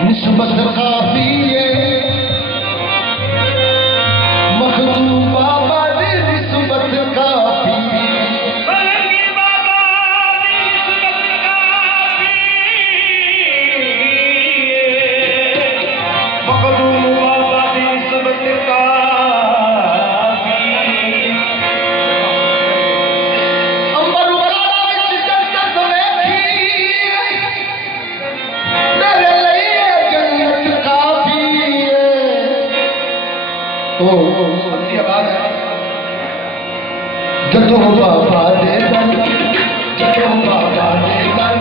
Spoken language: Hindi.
निस्बत काफी है मखदूम बाबा दी निस्बत काफी फरंगी बाबा दी निस्बत काफी मखदूम बाबा दी निस्बत काफी अंबर वाला विच जन्नत वेखी मेरे लिए जन्नत काफी है ओ अपनी आवाज है जदों बाबा दे दर जदों बाबा दे दर